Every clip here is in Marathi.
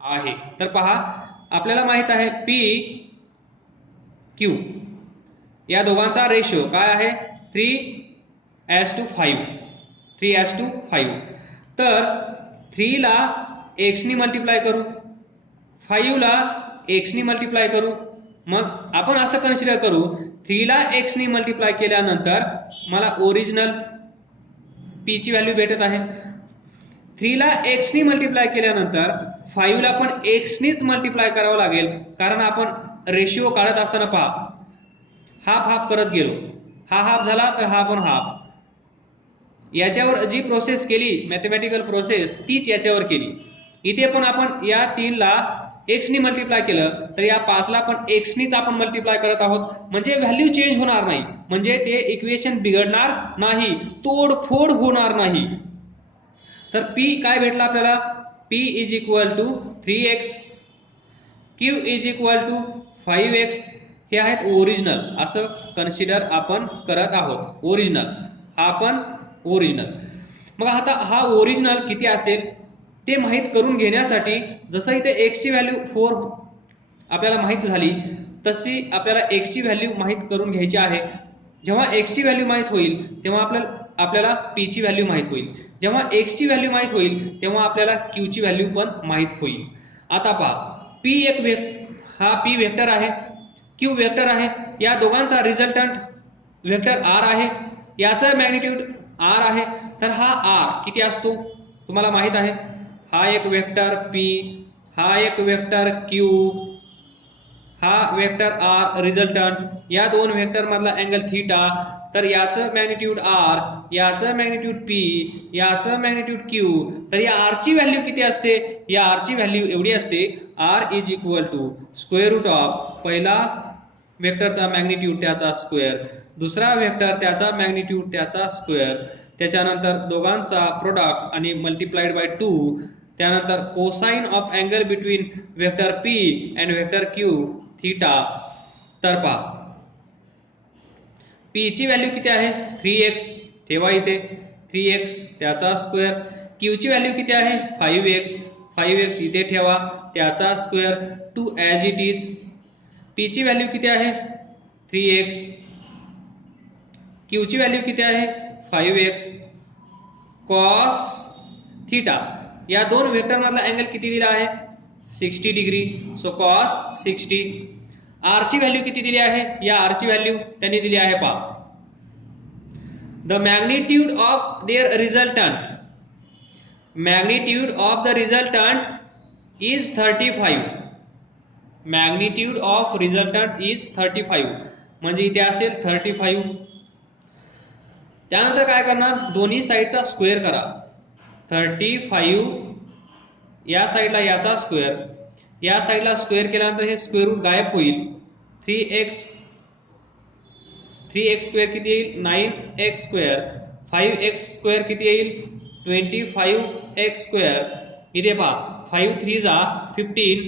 आहे. तर पहा आपल्याला माहित आहे पी क्यू या दोघांचा रेशो काय आहे 3:5 3:5. तर 3 ला x नी मल्टिप्लाय करू, 5 ला x नी मल्टिप्लाय करू. मग आपण असं कन्सिडर करू 3 ला x नी मल्टिप्लाय केल्यानंतर मला ओरिजिनल p ची व्हॅल्यू भेटत आहे. 3 ला x नी मल्टिप्लाय केल्यानंतर 5 ला पण x नीच मल्टिप्लाय करावं लागेल, कारण आपण रेशिओ काढत असताना पहा हाफ हाफ करत गेलो, हा हाफ झाला तर हा पण हाफ. याच्यावर जी प्रोसेस केली मॅथमॅटिकल प्रोसेस तीच याच्यावर केली. इथे पण आपण या 3 ला x नी मल्टिप्लाय केलं तर या 5 ला पण x नीच आपण मल्टिप्लाय करत आहोत, म्हणजे व्हॅल्यू चेंज होणार नाही, म्हणजे ते इक्वेशन बिघडणार नाही, तोडफोड होणार नाही. तर p काय भेटला आपल्याला p is equal to 3x, q is equal to 5x. हे आहेत ओरिजिनल, असं कन्सिडर आपण करत आहोत. ओरिजिनल हा पण ओरिजिनल. मग आता हा ओरिजिनल किती असेल ते माहीत करून घेण्यासाठी जसं इथे x ची व्हॅल्यू 4 आपल्याला माहीत झाली, तशी आपल्याला x ची व्हॅल्यू माहीत करून घ्यायची आहे. जेव्हा x ची व्हॅल्यू माहीत होईल तेव्हा आपल्याला p ची व्हॅल्यू माहीत होईल. जेव्हा x ची व्हॅल्यू माहीत होईल तेव्हा आपल्याला q ची व्हॅल्यू पण माहीत होईल. आता पहा p हा p वेक्टर आहे, q वेक्टर आहे, या दोघांचा रिझल्टंट वेक्टर r आहे, याचा मॅग्निट्यूड r आहे. तर हा r किती असतो तुम्हाला माहित आहे, हा एक वेक्टर p, हा एक वेक्टर q, हा वेक्टर r रिझल्टंट, या दोन वेक्टर मधला अँगल थीटा. तर याचं मॅग्निट्यूड r, याचं मॅग्निट्यूड p, याचं मॅग्निट्यूड q. तर या r ची व्हॅल्यू किती असते, या r ची व्हॅल्यू एवढी असते r is equal to square root of पहिला वेक्टरचा मॅग्निट्यूड त्याचा स्क्वेअर, दुसरा वेक्टर त्याचा मॅग्निट्यूड त्याचा स्क्वेअर, त्याच्यानंतर दोघांचा प्रोडक्ट आणि मल्टिप्लाइड बाय 2, त्यानंतर cosine of angle between vector p and vector q theta. तर पहा p ची व्हॅल्यू किती आहे 3x, ठेवा इथे 3x त्याचा स्क्वेअर. q ची व्हॅल्यू किती आहे 5x इथे ठेवा त्याचा square, 2 as it is. p ची व्हॅल्यू किती आहे 3x, q ची व्हॅल्यू किती आहे 5x cos थीटा. या दोन वेक्टर मधला अँगल किती दिला आहे 60 डिग्री, सो cos 60. r ची व्हॅल्यू किती दिली आहे, या r ची व्हॅल्यू त्यांनी दिली आहे पहा, the magnitude of their resultant, magnitude of the resultant is 35, magnitude of resultant is 35, म्हणजे इथे असेल 35. त्यानंतर काय करणार, दोन्ही साईडचा स्क्वेअर करा. 35 या साईडला याचा स्क्वेअर, या साईडला स्क्वेअर केल्यानंतर हे स्क्वेअर रूट गायब होईल. 3x स्क्वेअर किती येईल 9x स्क्वेअर, 5x स्क्वेअर किती येईल 25x स्क्वेअर. इथे पहा 5 3 जा 15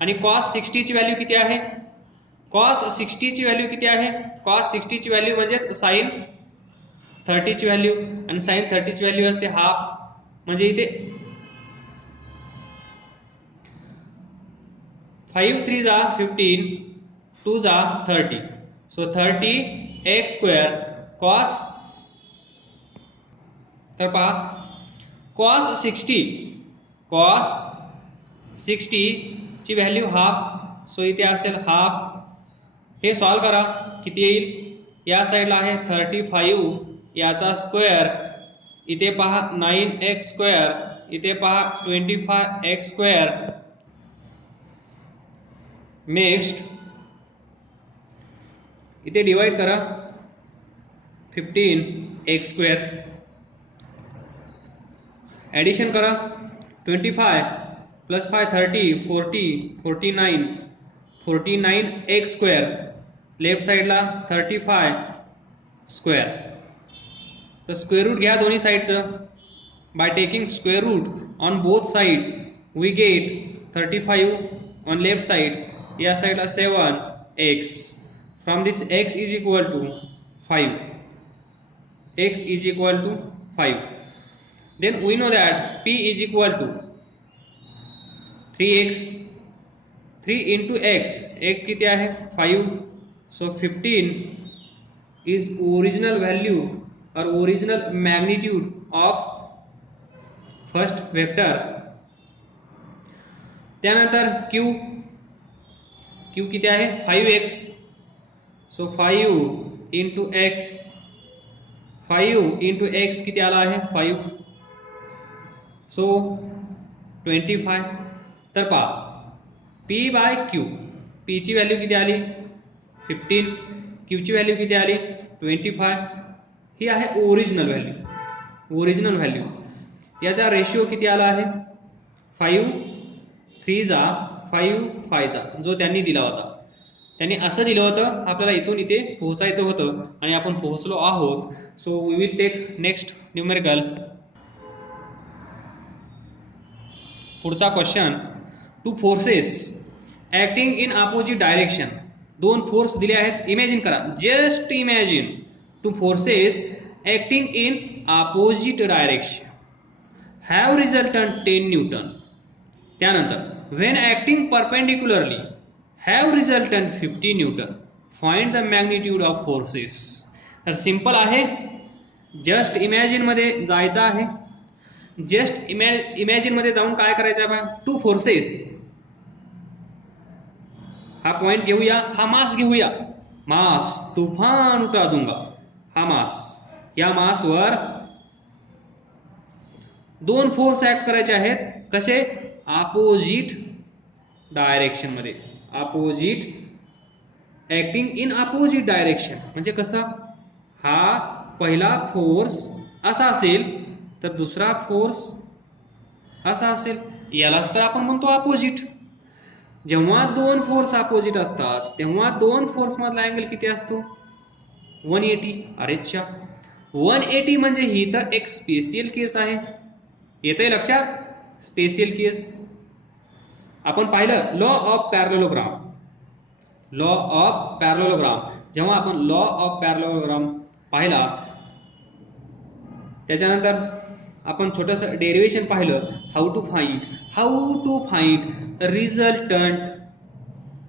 आणि cos 60 ची व्हॅल्यू किती आहे, cos 60 ची व्हॅल्यू किती आहे, cos 60 ची व्हॅल्यू म्हणजेच sin 30 ची व्हॅल्यू, आणि sin 30 ची व्हॅल्यू असते हाफ, म्हणजे इथे 5 3 जा 15 2 जा 30, सो 30x स्क्वेअर cos. तर पहा cos 60 ची व्हॅल्यू हाफ, सो इथे असेल हाफ. हे सॉल्व करा किती येईल, या साईडला आहे 35 याचा स्क्वेअर, इथे पहा 9x स्क्वेअर, इथे पहा 25x स्क्वेअर. नेक्स्ट इथे डिवाइड करा 15x स्क्वेअर, ॲडिशन करा 25 प्लस 5 30 40 49 49x स्क्वेअर, लेफ्ट साईडला 35 स्क्वेअर. तर स्क्वेअर रूट घ्या दोन्ही साईडचं, by taking square root on both side we get 35 on left side, या साईडला 7x. From this x is equal to 5, x is equal to 5. Then we know that p is equal to 3 into x, x किती आहे 5, सो 15 इज ओरिजिनल व्हॅल्यू और original magnitude of first vector. त्यानंतर क्यू किती आहे 5x, so 5 into x, 5 into x किती आला आहे 5, सो 25. तर पहा P बाय क्यू, P ची व्हॅल्यू किती आली 15, Q ची व्हॅल्यू किती आली 25. ही आहे ओरिजिनल व्हॅल्यू. याचा रेशिओ किती आला आहे 5 3 जा 5 5 जा, जो त्यांनी दिला होता. त्यांनी असं दिलं होतं आपल्याला इथून इथे पोहोचायचं होतं आणि आपण पोहोचलो आहोत. So we will take next numerical. पुढचा question, two forces acting in opposite direction. दोन फोर्स दिले आहेत, इमॅजिन करा, just imagine, two forces acting in opposite direction have resultant 10 newton. त्यानंतर when acting perpendicularly have resultant 50 newton. Find the magnitude of forces. तर सिंपल आहे, जस्ट इमॅजिन मध्ये जायचं आहे. जस्ट इमॅजिन मध्ये जाऊन काय करायचं आहे, टू फोर्सेस, हा पॉइंट घेऊया, हा मास घेऊया, मास तुफान उठा दूंगा, हा मास, या मासवर दोन फोर्स ऍक्ट करायचे आहेत. कसे, अपोजिट डायरेक्शन मध्ये, opposite, acting in opposite direction म्हणजे कसं, हा पहिला फोर्स असा असेल तर दुसरा फोर्स असा असेल, यालाच तर आपण म्हणतो अपोजिट. जेव्हा दोन फोर्स अपोजिट असतात तेव्हा दोन फोर्स मधला अँगल किती असतो 180. अरेच्छा, 180 म्हणजे ही तर एक स्पेशल केस आहे. येतंय लक्षात, स्पेशल केस. आपण पाहिलं law of parallelogram. Law of parallelogram, जेव्हा आपण लॉ ऑफ पॅरलेलोग्राम पाहिला, त्याच्यानंतर आपण छोटंसं डेरिवेशन पाहिलं, how to find resultant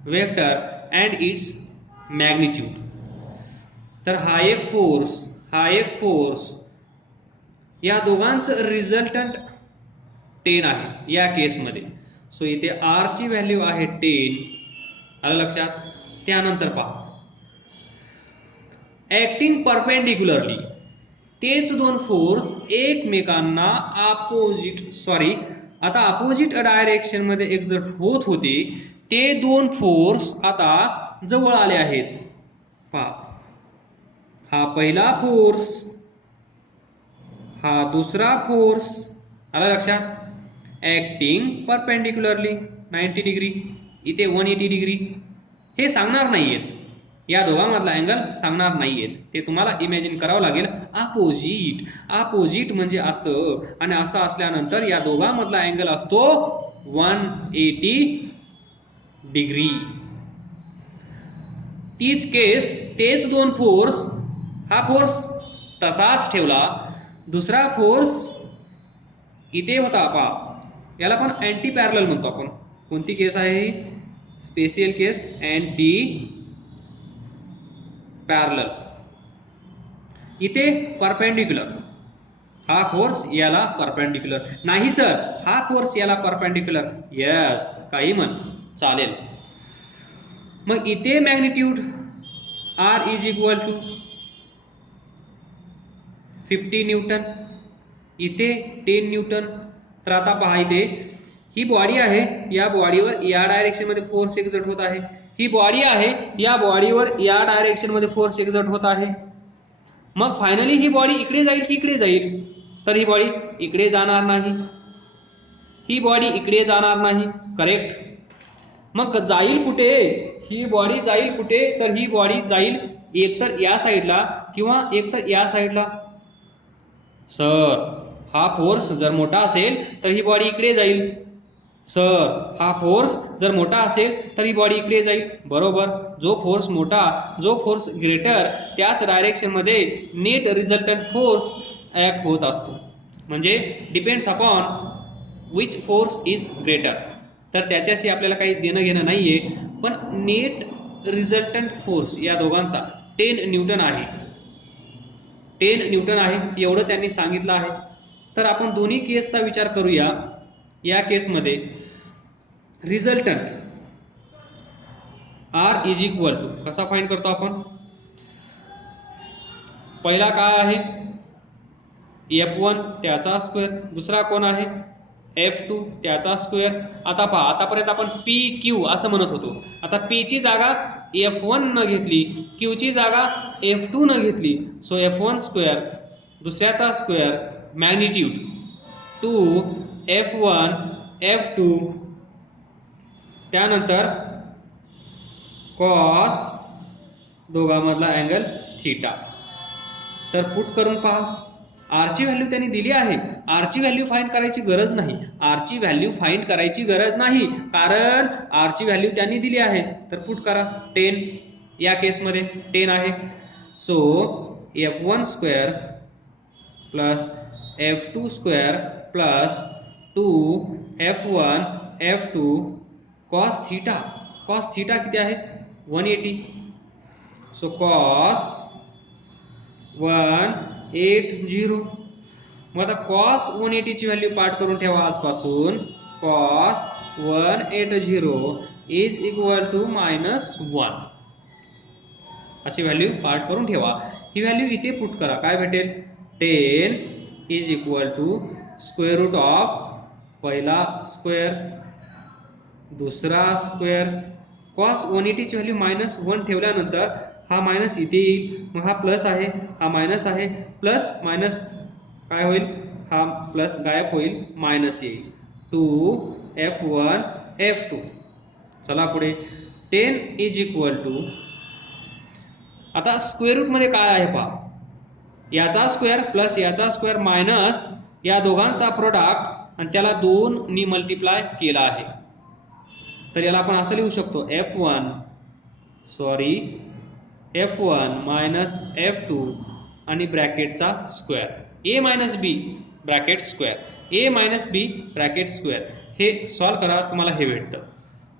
vector and its magnitude. तर हा एक फोर्स, या दोघांचं रिझल्टंट 10 आहे या केसमध्ये. सो इथे R ची व्हॅल्यू आहे 10, आलं लक्षात. त्यानंतर पहा, ऍक्टिंग परपेंडिक्युलरली, तेच दोन फोर्स एकमेकांना अपोजिट डायरेक्शन मध्ये एक्झर्ट होत होते. ते दोन फोर्स आता जवळ आले आहेत. पहा, हा पहिला फोर्स, हा दुसरा फोर्स, आला लक्षात. ऍक्टिंग परपेंडिक्युलरली 90 डिग्री, इथे 180 डिग्री. हे सांगणार नाहीयेत, या दोघांमधला अँगल सांगणार नाहीयेत, ते तुम्हाला इमॅजिन करावं लागेल. अपोजिट म्हणजे असं, आणि असं असल्यानंतर या दोघांमधला अँगल असतो 180 डिग्री. तीच केस, तेच दोन फोर्स, हा फोर्स तसाच ठेवला, दुसरा फोर्स इथे होता. पहा, याला पण अँटी पॅरलल म्हणतो आपण. कोणती केस आहे, स्पेशल केस, अँटी पॅरलल. इथे परपेंडिक्युलर, हा फोर्स याला परपेंडिक्युलर नाही सर, हा फोर्स याला परपेंडिक्युलर, यस, काही म्हण चालेल. मग इथे magnitude R is equal to 50 newton, इथे 10 न्यूटन. तर आता पहा, इथे ही बॉडी आहे, या बॉडीवर या डायरेक्शन मध्ये फोर्स एक्झर्ट होत आहे. ही बॉडी आहे, या बॉडीवर या डायरेक्शन मध्ये फोर्स एक्झर्ट होत आहे. मग फायनली ही बॉडी इकडे जाईल की इकडे जाईल, तर ही बॉडी इकडे जाणार नाही, ही बॉडी इकडे जाणार नाही, करेक्ट. मग जाईल कुठे, ही बॉडी जाईल कुठे, तर ही बॉडी जाईल एकतर या साईडला किंवा एकतर या साईडला. सर, हा फोर्स जर मोठा असेल तर ही बॉडी इकडे जाईल. सर, हा फोर्स जर मोठा असेल तर ही बॉडी इकडे जाईल. बरोबर, जो फोर्स मोठा, जो फोर्स ग्रेटर, त्याच डायरेक्शन मध्ये नेट रिझल्टंट फोर्स ऍक्ट होत असतो. म्हणजे depends upon which force is greater. तर त्याच्याशी आपल्याला काही देणं घेणं नाहीये, पण नेट रिझल्टंट फोर्स या दोघांचा 10 न्यूटन आहे. 10 न्यूटन आहे एवढं त्यांनी सांगितलं आहे. तर आपण दोन्ही केसचा विचार करूया. या केसमध्ये resultant R is equal to कसा फाइंड करतो आपण? पहिला काय आहे F1 त्याचा स्क्वेअर, दुसरा कोण आहे F2 त्याचा स्क्वेअर. आता पहा, आतापर्यंत आपण PQ असं म्हणत होतो. आता P ची जागा F1 न घेतली, Q ची जागा F2 न घेतली. सो F1 स्क्वेअर दुसऱ्याचा स्क्वेअर मॅग्निट्यूड 2 F1 F2 त्यानंतर कॉस दोघांमधला अँगल थीटा. तर पुट करून पहा, आर ची व्हॅल्यू त्यांनी दिली आहे. आर ची व्हॅल्यू फाइंड करायची गरज नाही. आर ची व्हॅल्यू फाइंड करायची गरज नाही कारण आर ची व्हॅल्यू त्यांनी दिली आहे. तर पुट करा 10. या केसमध्ये 10 आहे. So F1 square plus F2 square plus 2 F1 F2 cos theta. Cos theta किती आहे 180. So cos 180. मग आता कॉस 180 ची व्हॅल्यू पाठ करून ठेवा आजपासून. कॉस 180 इज इक्वल टू -1 अशी व्हॅल्यू पाठ करून ठेवा. ही व्हॅल्यू इथे पुट करा. काय भेटेल 10 is equal to square root of पहिला स्क्वेअर दुसरा स्क्वेअर. कॉस 180 ची व्हॅल्यू -1 ठेवल्यानंतर हा मायनस इथे येईल. मग हा प्लस आहे हा मायनस आहे. प्लस मायनस काय होईल, हा प्लस गायब होईल मायनस येईल. 2 F1 F2. चला पुढे 10 इज इक्वल टू आता स्क्वेअर रूट मध्ये काय आहे पहा, याचा स्क्वेअर प्लस याचा स्क्वेअर मायनस या दोघांचा प्रोडक्ट आणि त्याला 2 नी मल्टिप्लाय केला आहे. तर याला आपण असं लिहू शकतो F1 मायनस F2 आणि ब्रॅकेटचा square A minus B bracket square A minus B bracket square. हे सॉल्व करा, तुम्हाला हे भेटतं.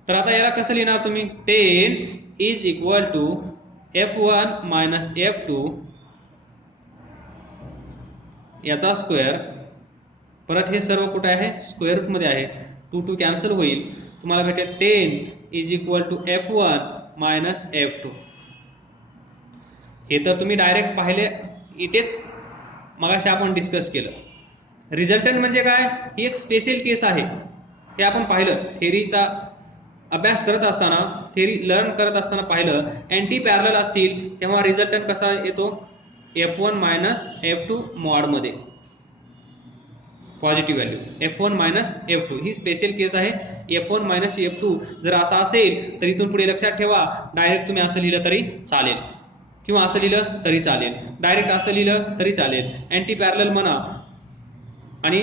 तर आता याला कसं लिहिणार तुम्ही 10 is equal to F1 minus F2 याचा स्क्वेअर. परत हे सर्व कुठे आहे स्क्वेअर रूट मध्ये आहे. 2 कॅन्सल होईल. तुम्हाला भेटेल 10 is equal to F1 minus F2. हे तर तुम्ही डायरेक्ट पाहिले इथेच मगाशी आपण डिस्कस केलं. रिझल्टंट म्हणजे काय, ही एक स्पेशल केस आहे. हे आपण पाहिलं थेअरीचा अभ्यास करत असताना, थेअरी लर्न करत असताना पाहिलं. अँटी पॅरलल असतील तेव्हा रिझल्टंट कसा येतो F1 मायनस F2 मॉडमध्ये positive value F1 minus F2. ही स्पेशल केस आहे. F1 मायनस F2 जर असा असेल तर इथून पुढे लक्षात ठेवा, डायरेक्ट तुम्ही असं लिहिलं तरी चालेल किंवा असं लिहिलं तरी चालेल, डायरेक्ट असं लिहिलं तरी चालेल. अँटी पॅरलल म्हणा आणि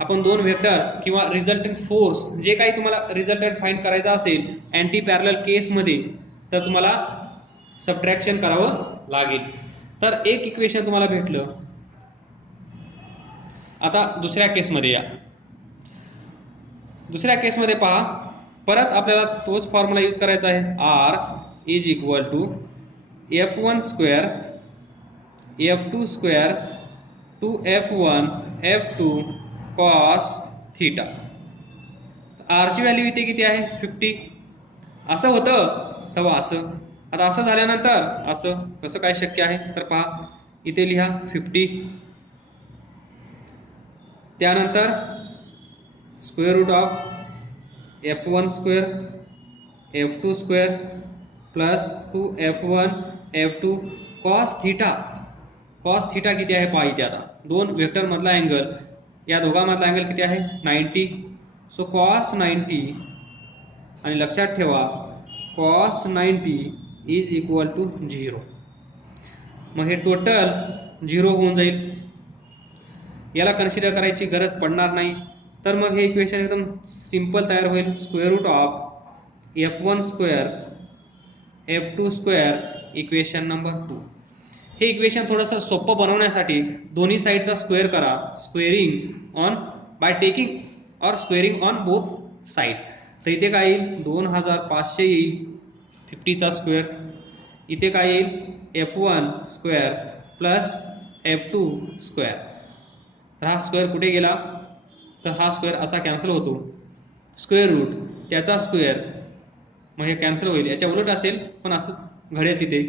आपण दोन वेक्टर किंवा रिझल्टंट फोर्स जे काही तुम्हाला रिझल्टंट फाइंड करायचा असेल अँटी पॅरलल केसमध्ये तर तुम्हाला सबट्रॅक्शन करावं लागेल. तर एक इक्वेशन तुम्हाला भेटलं. आता दुसऱ्या केसमध्ये या. दुसऱ्या केसमध्ये पहा, परत आपल्याला तोच फॉर्म्युला यूज करायचा आहे. R is equal to F1 square F2 square 2F1 F2 cos theta. R ची व्हॅल्यू इथे किती आहे 50. असं होतं तेव्हा असं. आता असं झाल्यानंतर असं कसं काय शक्य आहे, तर पहा इथे लिहा 50. त्यानंतर square root of F1 square F2 square plus 2F1 F2 cos theta. Cos theta किती आहे पहा इथे. आता दोन वेक्टर मधला अँगल, या दोघांमधला अँगल किती आहे 90. सो कॉस 90 आणि लक्षात ठेवा कॉस 90 इज इक्वल टू 0. मग हे टोटल 0 होऊन जाईल. याला कन्सिडर करायची गरज पडणार नाही. तर मग हे इक्वेशन एकदम सिंपल तयार होईल. Square root of F1 square F2 square equation number 2. हे इक्वेशन थोडंसं सोपं बनवण्यासाठी दोन्ही साईडचा स्क्वेअर करा. स्क्वेअरिंग ऑन बाय टेकिंग और स्क्वेअरिंग ऑन बोथ साईड. तर इथे काय येईल 2500 येईल 50चा स्क्वेअर. इथे काय येईल F1 square plus F2 square. तर हा स्क्वेअर कुठे गेला तर हा स्क्वेअर असा कॅन्सल होतो. स्क्वेअर रूट त्याचा स्क्वेअर मग हे कॅन्सल होईल. याच्या उलट असेल पण असंच घडेल तिथे.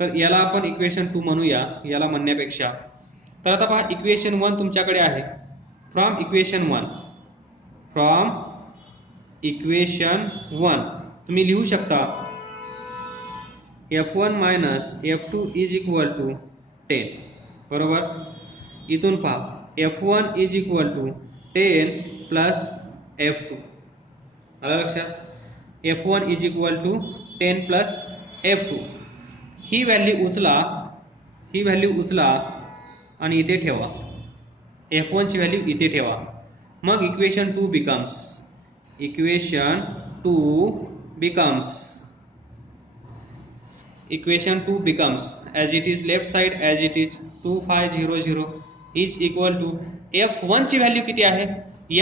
तर याला आपण इक्वेशन 2 म्हणूया याला म्हणण्यापेक्षा. तर आता पहा इक्वेशन 1 तुमच्याकडे आहे. फ्रॉम इक्वेशन 1 तुम्ही लिहू शकता F1 minus F2 is equal to 10. बरोबर. इथून पहा F1 is equal to 10 plus F2. आलं लक्षात. F1 is equal to 10 plus F2. ही व्हॅल्यू उचला आणि इथे ठेवा. F1 ची व्हॅल्यू इथे ठेवा. मग equation 2 becomes as it is left side as it is 2500 is equal to F1 ची व्हॅल्यू किती आहे.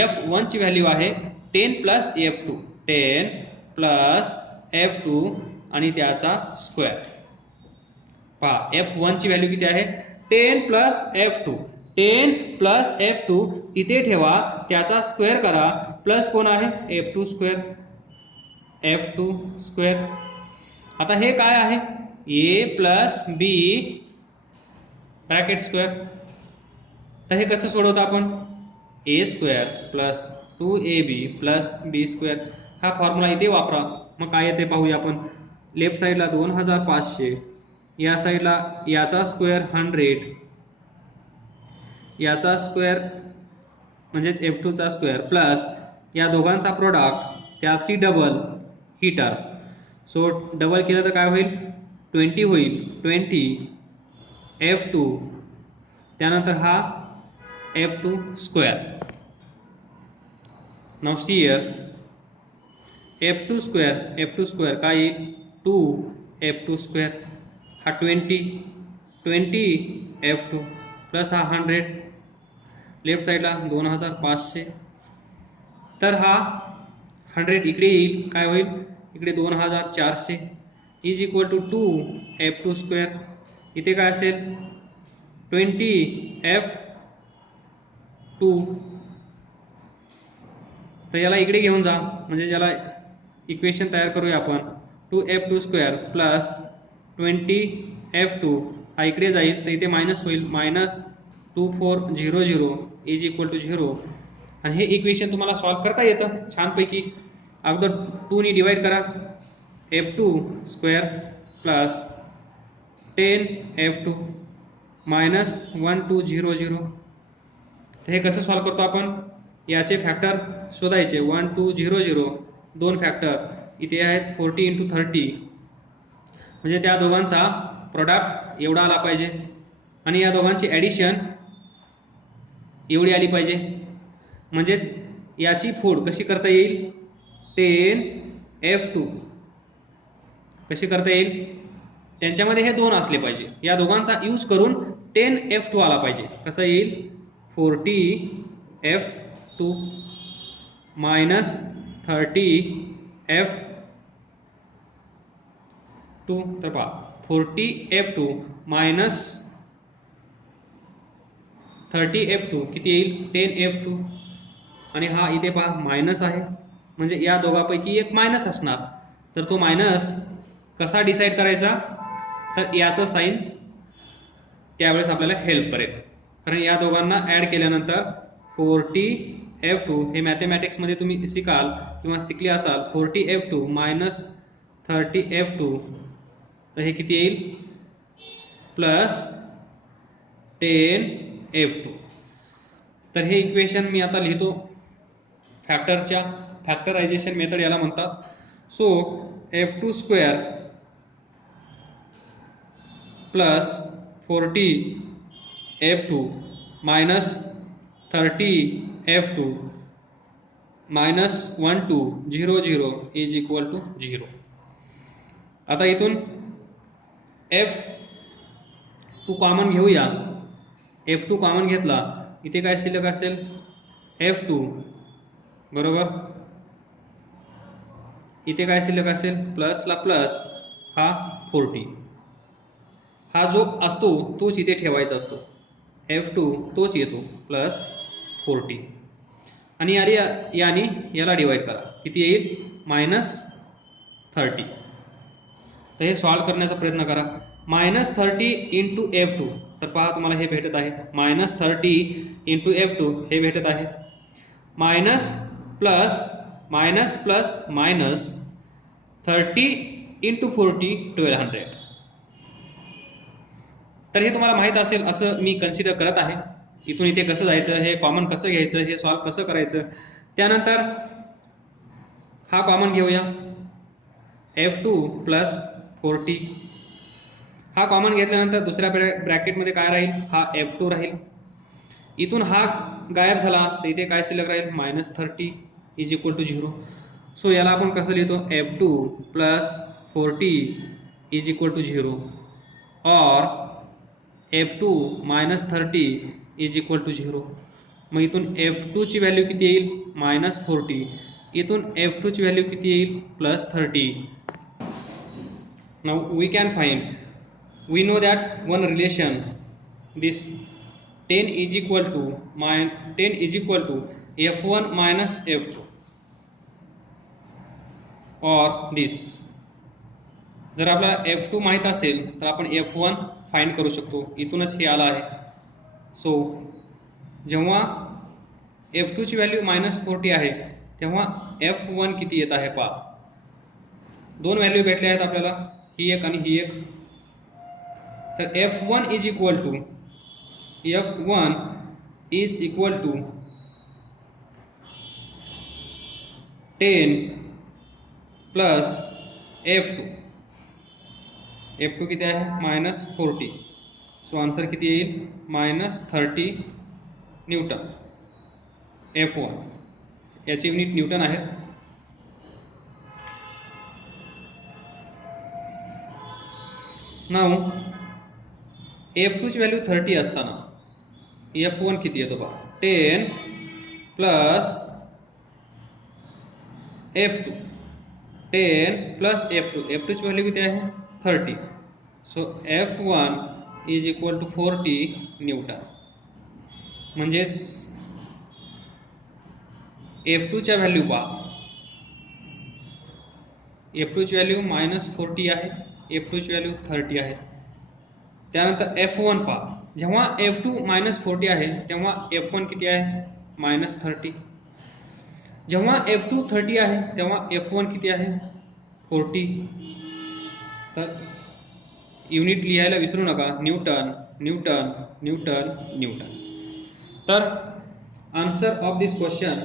F1 ची व्हॅल्यू आहे 10 प्लस F2. 10 प्लस F2 आणि त्याचा स्क्वेअर. पहा F1 ची व्हॅल्यू किती आहे 10 प्लस F2. 10 प्लस F2 इथे ठेवा त्याचा स्क्वेअर करा प्लस कोण आहे F2 स्क्वेअर. आता हे काय आहे A plus B bracket square. तर हे कसं सोडवतो आपण A square plus 2AB plus B square. हा फॉर्म्युला इथे वापरा. मग काय येते पाहूया आपण. लेफ्ट साईडला 2500 या साईडला याचा स्क्वेअर 100 याचा स्क्वेअर म्हणजेच F2 चा स्क्वेअर प्लस या दोघांचा प्रोडक्ट त्याची डबल ही टर्म. सो डबल केलं तर काय होईल 20 होईल. 20 F2 त्यानंतर हा F2 square. Now see here F2 square काय येईल 2 F2 स्क्वेअर. हा 20 F2 प्लस हा 100 लेफ्ट साईडला 2500. तर हा 100 इकडे येईल काय होईल इकडे 2400 is equal to 2 F2 square. इथे काय असेल 20 F2. तर याला इकडे घेऊन जा म्हणजे ज्याला इक्वेशन तयार करूया आपण 2 F2 स्क्वेअर प्लस 20 F2 हा इकडे जाईल तर इथे मायनस होईल. Minus 2400 is equal to 0. आणि हे इक्वेशन तुम्हाला सॉल्व करता येतं छानपैकी. अगोदर 2 नी डिवाइड करा F2 square plus 10 F2 minus 1200. तर हे कसं सॉल्व करतो आपण याचे फॅक्टर शोधायचे. 1200 दोन फॅक्टर इथे आहेत 40 × 30 म्हणजे त्या दोघांचा प्रोडक्ट एवढा आला पाहिजे आणि या दोघांची ॲडिशन एवढी आली पाहिजे. म्हणजेच याची फोड कशी करता येईल 10 F2 कशी करता येईल त्यांच्यामध्ये हे दोन असले पाहिजे. या दोघांचा यूज करून 10 F2 आला पाहिजे. कसं येईल 40 F2 मायनस 30 F2. तर पहा 40 F2 मायनस 30 F2 किती येईल 10 F2. आणि हा इथे पहा मायनस आहे म्हणजे या दोघांपैकी एक मायनस असणार. तर तो मायनस कसा डिसाईड करायचा तर याचं साईन त्यावेळेस आपल्याला हेल्प करेल. कारण या दोघांना ॲड केल्यानंतर 40 F2 हे मॅथमॅटिक्समध्ये तुम्ही शिकाल किंवा शिकले असाल 40 F2 मायनस 30 F2. तर हे किती येईल प्लस 10 F2. तर हे इक्वेशन मी आता लिहितो फॅक्टरायझेशन मेथड याला म्हणतात. So F2 square plus 40 F2 minus 30 F2 minus 1200 is equal to 0. आता इथून F2 कॉमन घेऊया. F2 कॉमन घेतला इथे काय शिल्लक असेल F2 बरोबर. इथे काय शिल्लक असेल, प्लसला प्लस हा 40, हा जो असतो तोच इथे ठेवायचा असतो, F2 तोच येतो प्लस 40 आणि याने याला डिवाइड करा, किती येईल -30. तर हे सॉल्व करण्याचा प्रयत्न करा. -30 इंटू F2, तर पहा तुम्हाला हे भेटत आहे, -30 इंटू F2 हे भेटत आहे, minus plus minus plus minus 30 into 40 1200. तर हे तुम्हाला माहीत असेल असं मी कन्सिडर करत आहे. इथून इथे कसं जायचं, हे कॉमन कसं घ्यायचं, हे सॉल्व कसं करायचं. त्यानंतर हा कॉमन घेऊया, F2 प्लस 40, हा कॉमन घेतल्यानंतर दुसऱ्या ब्रॅकेटमध्ये काय राहील, हा F2 राहील. इथून हा गायब झाला तर इथे काय शिल्लक राहील, -30 इज इक्वल टू 0. सो याला आपण कसं लिहितो, F2 plus 40 is equal to 0 और F2 -30 इज इक्वल टू 0. मग इथून F2 ची व्हॅल्यू किती येईल, -40. इथून F2 ची व्हॅल्यू किती येईल, +30. Now we can find, we know that one relation, this 10 is equal to F1 minus F2 or this. जर आपल्याला F2 माहीत असेल तर आपण F1 फाइंड करू शकतो, इथूनच हे आलं आहे. सो जेव्हा F2 ची व्हॅल्यू -40 आहे तेव्हा F1 किती येत आहे पहा. दोन व्हॅल्यू भेटल्या आहेत आपल्याला, ही एक आणि ही एक. तर F1 is equal to 10 plus F2. F2 किती आहे, -40. सो आन्सर किती येईल, -30 न्यूटन. F1 याचे युनिट न्यूटन आहेत. नाउ F2 ची व्हॅल्यू 30 असताना F1 किती येतो बघा, 10 plus F2, 10 plus F2. F2 ची व्हॅल्यू किती आहे, 30. So F1 is equal to 40 newton. म्हणजेच F2 च्या व्हॅल्यू पहा, F2 ची व्हॅल्यू -40 आहे, F2 ची व्हॅल्यू 30 आहे. त्यानंतर F1 पहा, जेव्हा F2 -40 आहे तेव्हा F1 किती आहे, -30. जेव्हा F2 30 आहे तेव्हा F1 किती आहे, 40. तर युनिट लिहायला विसरू नका, न्यूटन न्यूटन न्यूटन न्यूटन. तर answer of this question,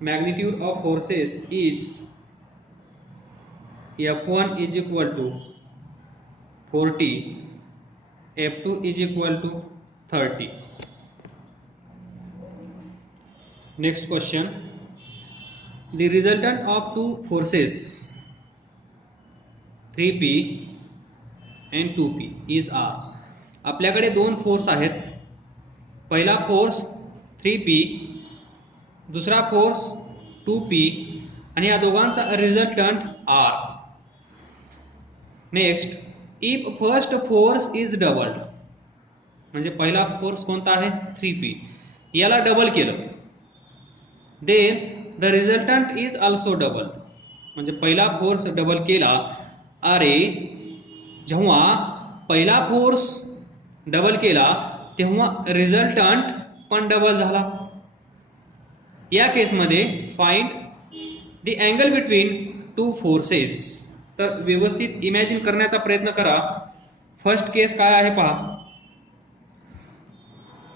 magnitude of forces is F1 is equal to 40, F2 is equal to 30. Next question, the resultant of two forces 3p and 2p is R. आपल्याकडे दोन फोर्स आहेत, पहिला फोर्स 3p, दुसरा फोर्स 2p आणि या दोघांचा resultant R. Next, if first force is doubled, म्हणजे पहिला फोर्स कोणता आहे, 3p, याला डबल केलं, then the resultant is also double. म्हणजे पहिला फोर्स डबल केला, अरे जेव्हा पहिला फोर्स डबल केला तेव्हा रिझल्टंट पण डबल झाला. या केसमध्ये find the angle between two forces. तर व्यवस्थित इमॅजिन करण्याचा प्रयत्न करा. फर्स्ट केस काय आहे पहा.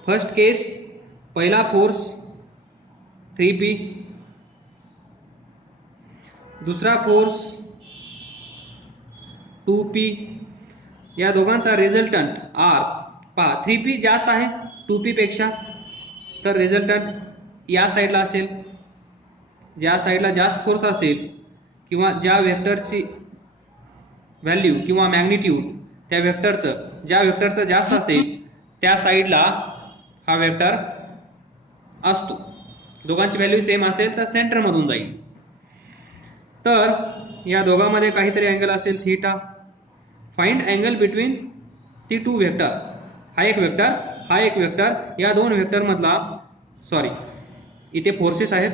फर्स्ट केस, पहिला फोर्स 3p, दुसरा फोर्स 2p, या दोघांचा रिझल्टंट R. पहा 3p जास्त आहे 2p पेक्षा, तर रिझल्टंट या साईडला असेल. ज्या साईडला जास्त फोर्स असेल किंवा ज्या वेक्टरची व्हॅल्यू किंवा मॅग्निट्यूड त्या वेक्टरचं, ज्या वेक्टरचं जास्त असेल त्या साईडला हा वेक्टर असतो, दोघांची व्हॅल्यू सेम असेल तर सेंटरमधून जाईल. तर या दोघांमध्ये काहीतरी अँगल असेल थीटा. फाइंड अँगल बिटवीन ती टू व्हेक्टर. हा एक वेक्टर, हा एक वेक्टर, या दोन वेक्टर मधला, सॉरी इथे फोर्सेस आहेत,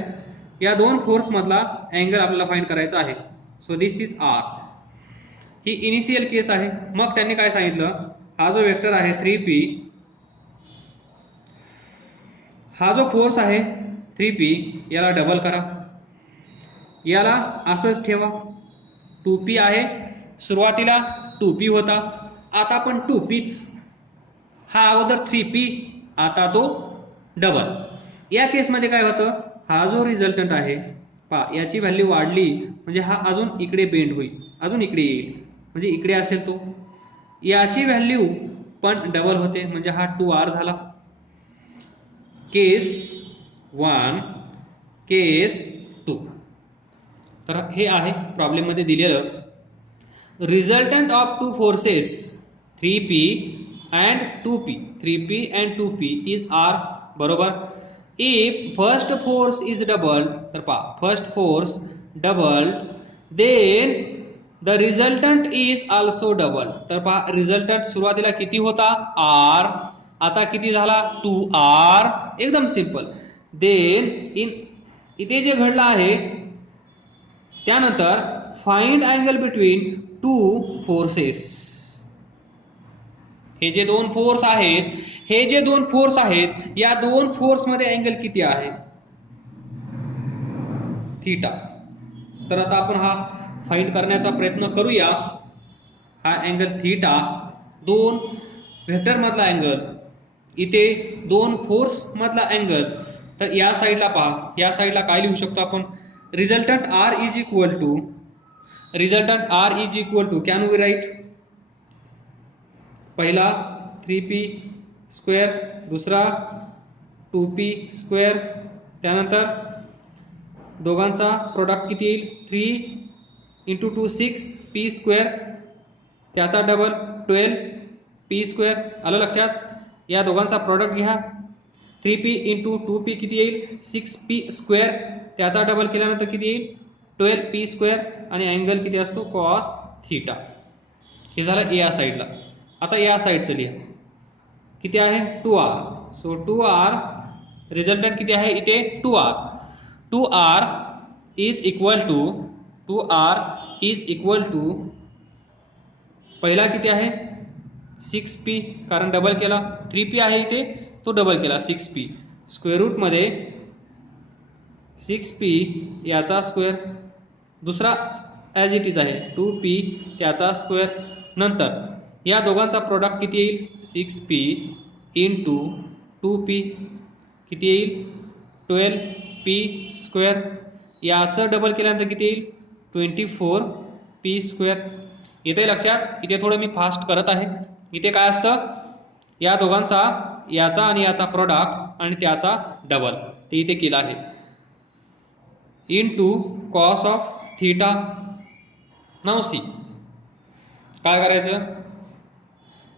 या दोन फोर्स मधला अँगल आपल्याला फाइंड करायचा आहे. So this is R. ही इनिशियल केस आहे. मग त्यांनी काय सांगितलं, हा जो वेक्टर आहे 3p, हा जो फोर्स आहे 3p, याला डबल करा, याला असंच ठेवा. 2p आहे, सुरुवातीला 2p होता, आता पण 2pच. हा अगोदर 3p, आता तो डबल. या केसमध्ये काय होतं, हा जो रिझल्टंट आहे याची व्हॅल्यू वाढली म्हणजे हा अजून इकडे बेंड होईल, अजून इकडे येईल, म्हणजे इकडे असेल तो, याची व्हॅल्यू पण डबल होते, म्हणजे हा 2r झाला. केस 1, केस 2. तर हे आहे प्रॉब्लेम मध्ये दिलेलं. Resultant of two forces 3p and 2p, 3p and 2p is r, बरोबर. If first force is doubled, तर पहा first force doubled, then the resultant is also double. तर पहा रिझल्टंट सुरुवातीला किती होता r, आता किती झाला 2r, एकदम सिंपल. देन इथे जे घडलं आहे त्यानंतर find angle between two forces. हे जे दोन फोर्स आहेत, हे जे दोन फोर्स आहेत, या दोन फोर्स मध्ये अँगल किती आहे, थीटा. तर आता आपण हा फाइंड करण्याचा प्रयत्न करूया. हा अँगल थीटा, दोन व्हेक्टर मधला अँगल, इथे दोन फोर्स मधला अँगल. तर या साईडला पहा, या साईडला काय लिहू शकतो आपण, resultant r is equal to, resultant r is equal to, can we write, पहिला 3p स्क्वेअर, दुसरा 2p स्क्वेअर, त्यानंतर दोघांचा प्रोडक्ट किती येईल, 3 इंटू 2 6p स्क्वेअर, त्याचा डबल 12p स्क्वेअर. आलं लक्षात. या दोघांचा प्रोडक्ट घ्या, 3p इंटू 2p किती येईल 6p स्क्वेअर, त्याचा डबल केल्यानंतर किती येईल 12p स्क्वेअर, आणि अँगल किती असतो कॉस थीटा. हे झालं या साईडला. आता या साईडचं लिहा, किती आहे 2r. सो 2r, रिझल्टंट किती आहे इथे 2r. 2r is equal to, 2r is equal to, पहिला किती आहे 6p, कारण डबल केला, 3p आहे इथे, तो डबल केला 6p, स्क्वेअर रूट मध्ये 6p याचा स्क्वेअर, दुसरा ॲज इट इज आहे 2p त्याचा स्क्वेअर. नंतर या दोघांचा प्रोडक्ट किती येईल 6p इंटू 2p, किती येईल 12p स्क्वेअर, याचं डबल केल्यानंतर किती येईल 24p स्क्वेअर. इथे लक्षात, इथे थोडं मी फास्ट करत आहे. इथे काय असतं, या दोघांचा, याचा आणि याचा प्रोडक्ट आणि त्याचा डबल, ते इथे केलं आहे, इंटू कॉस ऑफ थीटा. नाव सी काय करायचं,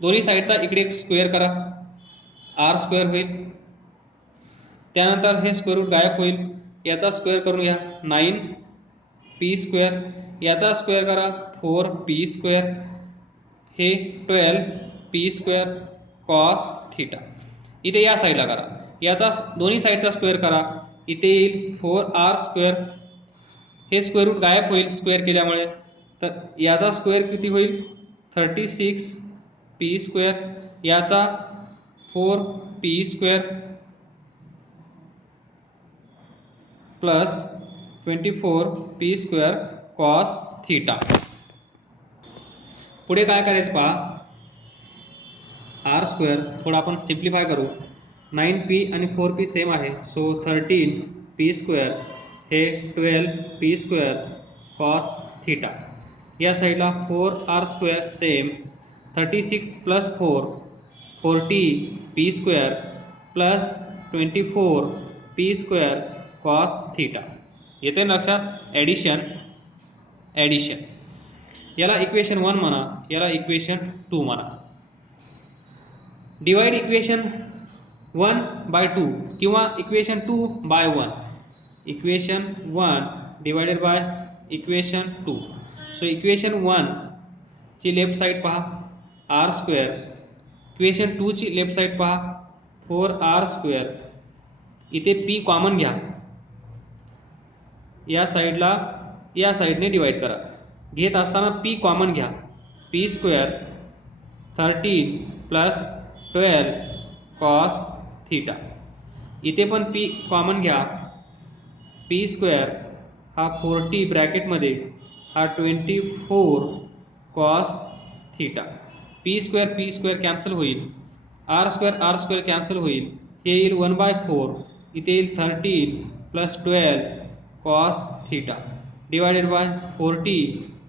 दोन्ही साईडचा इकडे एक स्क्वेअर करा, r स्क्वेअर होईल, त्यानंतर हे स्क्वेअर रूट गायब होईल, याचा स्क्वेअर करून घ्या 9p स्क्वेअर, याचा स्क्वेअर करा 4p स्क्वेअर, हे 12p स्क्वेअर कॉस थीटा. इथे या साईडला करा, याचा दोन्ही साईडचा स्क्वेअर करा, इथे येईल 4r स्क्वेअर, हे स्क्वेअर रूट गायब होईल स्क्वेअर केल्यामुळे, तर याचा स्क्वेअर किती होईल 36p स्क्वेअर, याचा 4p square plus 24p square cos theta. पुढे काय करायचं पहा, r स्क्वेअर थोडा आपण सिम्प्लिफाय करू, 9p आणि 4p सेम आहे, सो 13p स्क्वेअर, हे 12p स्क्वेअर कॉस थीटा. या साईडला 4r square same, 36 plus 4 40p square plus 24p square cos theta. येते लक्षात, ॲडिशन, ॲडिशन. याला इक्वेशन 1 म्हणा, याला इक्वेशन 2 म्हणा. डिवाइड इक्वेशन 1/2 किंवा equation 2/1. Equation 1 divided by equation 2. So equation 1 ची लेफ्ट साईड पहा आर स्क्वेअर, इक्वेशन 2 ची लेफ्ट साईड पहा 4r स्क्वेअर. इथे p कॉमन घ्या, या साईडला या साईडने डिवाइड करा. घेत असताना p कॉमन घ्या, p square 13 plus 12 cos theta. इथे पण p कॉमन घ्या, p स्क्वेअर हा 40 ब्रॅकेटमध्ये हा 24 cos theta. p square cancel होईल, r स्क्वेअर कॅन्सल होईल, हे येईल 1/4. इथे येईल 13 plus 12 cos theta divided by 40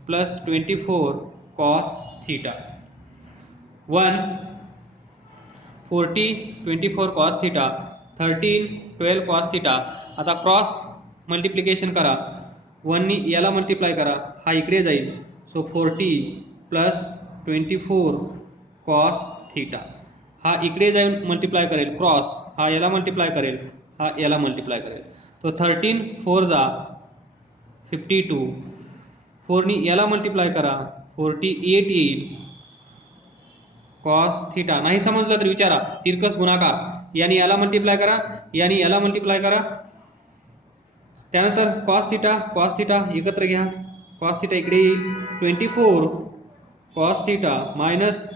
plus 24 cos theta. 1 40 24 cos theta, 13 12 cos theta. आता क्रॉस मल्टिप्लिकेशन करा, 1 नी याला मल्टिप्लाय करा, हा इकडे जाईल. So 40 plus 24 cos theta. हा इकडे जाऊन मल्टिप्लाय करेल, क्रॉस हा याला मल्टिप्लाय करेल, हा याला मल्टिप्लाय करेल. तो 13 4 जा 52, 4 नी याला मल्टिप्लाय करा 48 येईल कॉस थीटा. नाही समजलं तर विचारा, तिरकस गुणाकार, याने याला मल्टिप्लाय करा, याने याला मल्टिप्लाय करा. त्यानंतर कॉस थीटा एकत्र घ्या, कॉस थीटा इकडे येईल 24 cos theta minus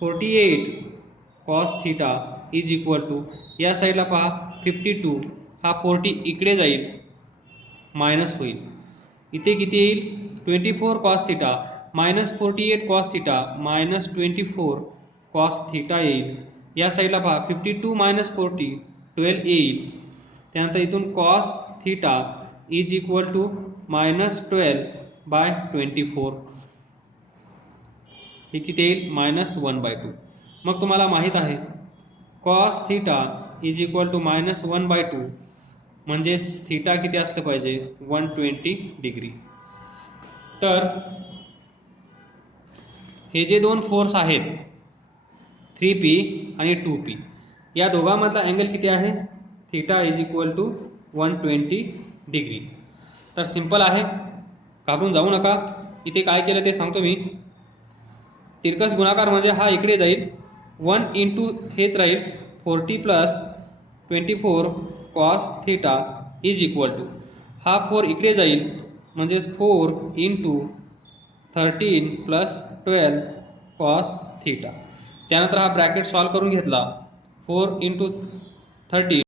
48 cos theta is equal to, या साईडला पहा 52, हा 40 इकडे जाईल मायनस होईल. इथे किती येईल 24 cos theta minus 48 cos theta minus 24 cos theta येईल. या साईडला पहा 52 मायनस 40 12 येईल. त्यानंतर इथून cos theta is equal to minus 12/24, हे किती येईल मायनस 1/2. मग तुम्हाला माहीत आहे cos theta is equal to minus 1/2 म्हणजेच थीटा किती असलं पाहिजे 120 डिग्री. तर हे जे दोन फोर्स आहेत 3p आणि 2p, या दोघांमधला अँगल किती आहे theta is equal to 120 degree. तर सिंपल आहे, घाबरून जाऊ नका. इथे काय केलं ते सांगतो मी. तिरकस गुणाकार म्हणजे हा इकडे जाईल, 1 इंटू हेच राहील 40 plus 24 cos theta is equal to, हा 4 इकडे जाईल म्हणजेच 4 इंटू 13 प्लस 12 कॉस थीटा. त्यानंतर हा ब्रॅकेट सॉल्व करून घेतला, 4 इंटू 13